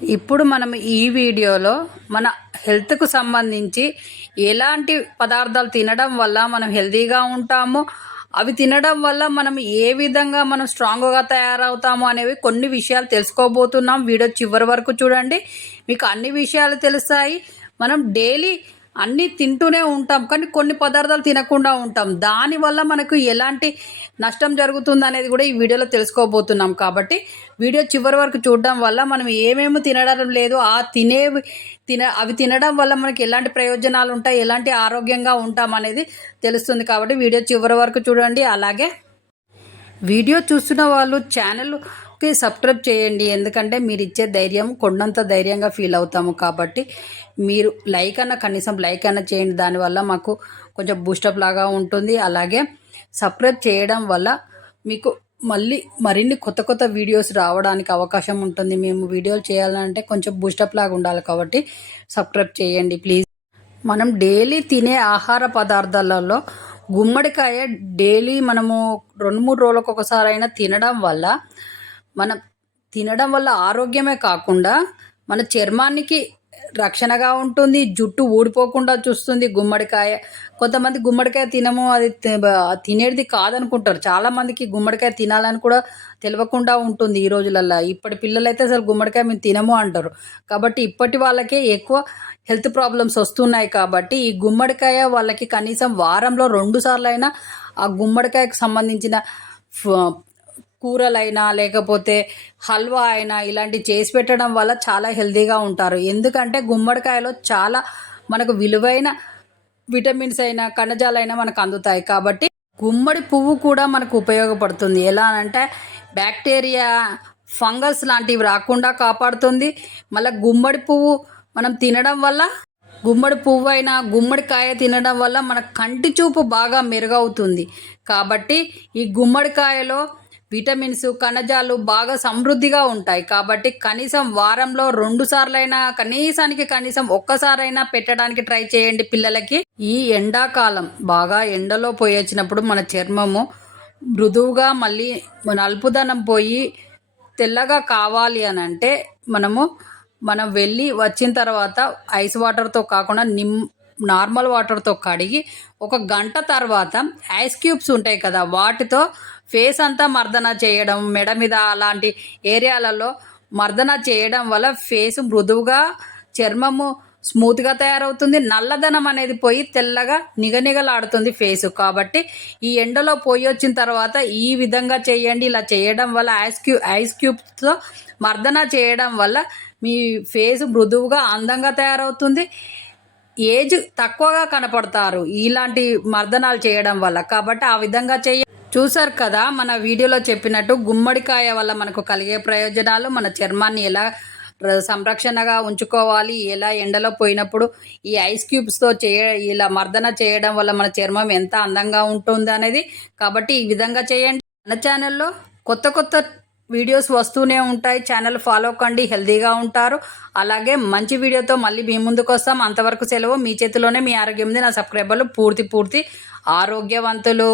ఇప్పుడు మనం ఈ వీడియోలో మన హెల్త్కు సంబంధించి ఎలాంటి పదార్థాలు తినడం వల్ల మనం హెల్తీగా ఉంటామో, అవి తినడం వల్ల మనం ఏ విధంగా మనం స్ట్రాంగ్గా తయారవుతాము అనేవి కొన్ని విషయాలు తెలుసుకోబోతున్నాం. వీడియో చివరి వరకు చూడండి, మీకు అన్ని విషయాలు తెలుస్తాయి. మనం డైలీ అన్నీ తింటూనే ఉంటాం, కానీ కొన్ని పదార్థాలు తినకుండా ఉంటాం. దానివల్ల మనకు ఎలాంటి నష్టం జరుగుతుంది అనేది కూడా ఈ వీడియోలో తెలుసుకోబోతున్నాం. కాబట్టి వీడియో చివరి వరకు చూడడం వల్ల మనం ఏమేమి తినడం లేదు, అవి తినడం వల్ల మనకి ఎలాంటి ప్రయోజనాలు ఉంటాయి, ఎలాంటి ఆరోగ్యంగా ఉంటాం అనేది తెలుస్తుంది. కాబట్టి వీడియో చివరి వరకు చూడండి. అలాగే వీడియో చూస్తున్న వాళ్ళు ఛానల్కి సబ్స్క్రైబ్ చేయండి, ఎందుకంటే మీరు ఇచ్చే ధైర్యం కొండంత ధైర్యంగా ఫీల్ అవుతాము. కాబట్టి మీరు కనీసం లైక్ అన్న చేయండి, దానివల్ల మాకు కొంచెం బూస్టప్ లాగా ఉంటుంది. అలాగే సబ్స్క్రైబ్ చేయడం వల్ల మీకు మరిన్ని కొత్త వీడియోస్ రావడానికి అవకాశం ఉంటుంది. మేము వీడియోలు చేయాలంటే కొంచెం బూస్టప్ లాగా ఉండాలి, కాబట్టి సబ్స్క్రైబ్ చేయండి ప్లీజ్. మనం డైలీ తినే ఆహార పదార్థాలలో గుమ్మడికాయ డైలీ మనము 2-3 రోజులకు ఒకసారి అయినా తినడం వల్ల ఆరోగ్యమే కాకుండా మన చర్మానికి రక్షణగా ఉంటుంది, జుట్టు ఊడిపోకుండా చూస్తుంది గుమ్మడికాయ. కొంతమంది గుమ్మడికాయ తినము, అది తినేది కాదనుకుంటారు. చాలామందికి గుమ్మడికాయ తినాలని కూడా తెలియకుండా ఉంటుంది ఈ రోజులల్లో. ఇప్పటి పిల్లలైతే అసలు గుమ్మడికాయ మేము తినము అంటారు. కాబట్టి ఇప్పటి వాళ్ళకే ఎక్కువ హెల్త్ ప్రాబ్లమ్స్ వస్తున్నాయి. కాబట్టి ఈ గుమ్మడికాయ వాళ్ళకి కనీసం వారంలో 2 సార్లు అయినా ఆ గుమ్మడికాయకు సంబంధించిన కూరలైనా లేకపోతే హల్వా అయినా ఇలాంటివి చేసి పెట్టడం వల్ల చాలా హెల్తీగా ఉంటారు. ఎందుకంటే గుమ్మడికాయలో చాలా మనకు విలువైన విటమిన్స్ అయినా ఖనిజాలైనా మనకు అందుతాయి. కాబట్టి గుమ్మడి పువ్వు కూడా మనకు ఉపయోగపడుతుంది. ఎలా అంటే బ్యాక్టీరియా, ఫంగస్ లాంటివి రాకుండా కాపాడుతుంది. మళ్ళీ గుమ్మడి పువ్వు మనం తినడం వల్ల, గుమ్మడి పువ్వు అయినా గుమ్మడికాయ తినడం వల్ల మన కంటి చూపు బాగా మెరుగవుతుంది. కాబట్టి ఈ గుమ్మడికాయలో విటమిన్స్, ఖనిజాలు బాగా సమృద్ధిగా ఉంటాయి. కాబట్టి కనీసం వారంలో 2 సార్లైనా, కనీసం ఒక్కసారైనా పెట్టడానికి ట్రై చేయండి పిల్లలకి. ఈ ఎండాకాలం బాగా ఎండలో పోయి వచ్చినప్పుడు మన చర్మము మృదువుగా మళ్ళీ నలుపుదనం పోయి తెల్లగా కావాలి అని అంటే మనం వెళ్ళి వచ్చిన తర్వాత ఐస్ వాటర్తో కాకుండా నార్మల్ వాటర్తో కడిగి 1 గంట తర్వాత ఐస్ క్యూబ్స్ ఉంటాయి కదా, వాటితో ఫేస్ అంతా మర్దన చేయడం, మెడ మీద అలాంటి ఏరియాలలో మర్దన చేయడం వల్ల ఫేస్ మృదువుగా, చర్మము స్మూత్గా తయారవుతుంది. నల్లదనం అనేది పోయి తెల్లగా నిగనిగలాడుతుంది ఫేసు. కాబట్టి ఈ ఎండలో పోయి వచ్చిన తర్వాత ఈ విధంగా చేయండి. ఇలా చేయడం వల్ల ఐస్ క్యూబ్స్తో మర్దన చేయడం వల్ల మీ ఫేస్ మృదువుగా, అందంగా తయారవుతుంది. ఏజ్ తక్కువగా కనపడతారు ఇలాంటి మర్దనాలు చేయడం వల్ల. కాబట్టి ఆ విధంగా చూసారు కదా మన వీడియోలో చెప్పినట్టు గుమ్మడికాయ వల్ల మనకు కలిగే ప్రయోజనాలు, మన చర్మాన్ని ఎలా సంరక్షణగా ఉంచుకోవాలి, ఎలా ఎండలో పోయినప్పుడు ఈ ఐస్ క్యూబ్స్తో ఇలా మర్దన చేయడం వల్ల మన చర్మం ఎంత అందంగా ఉంటుంది అనేది. కాబట్టి ఈ విధంగా చేయండి. మన ఛానల్లో కొత్త వీడియోస్ వస్తూనే ఉంటాయి. ఛానల్ ఫాలో కండి, హెల్తీగా ఉంటారు. అలాగే మంచి వీడియోతో మళ్ళీ మీ ముందుకు వస్తాం. అంతవరకు సెలవు. మీ చేతిలోనే మీ ఆరోగ్యం ఉంది. నా సబ్స్క్రైబర్లు పూర్తి ఆరోగ్యవంతులు.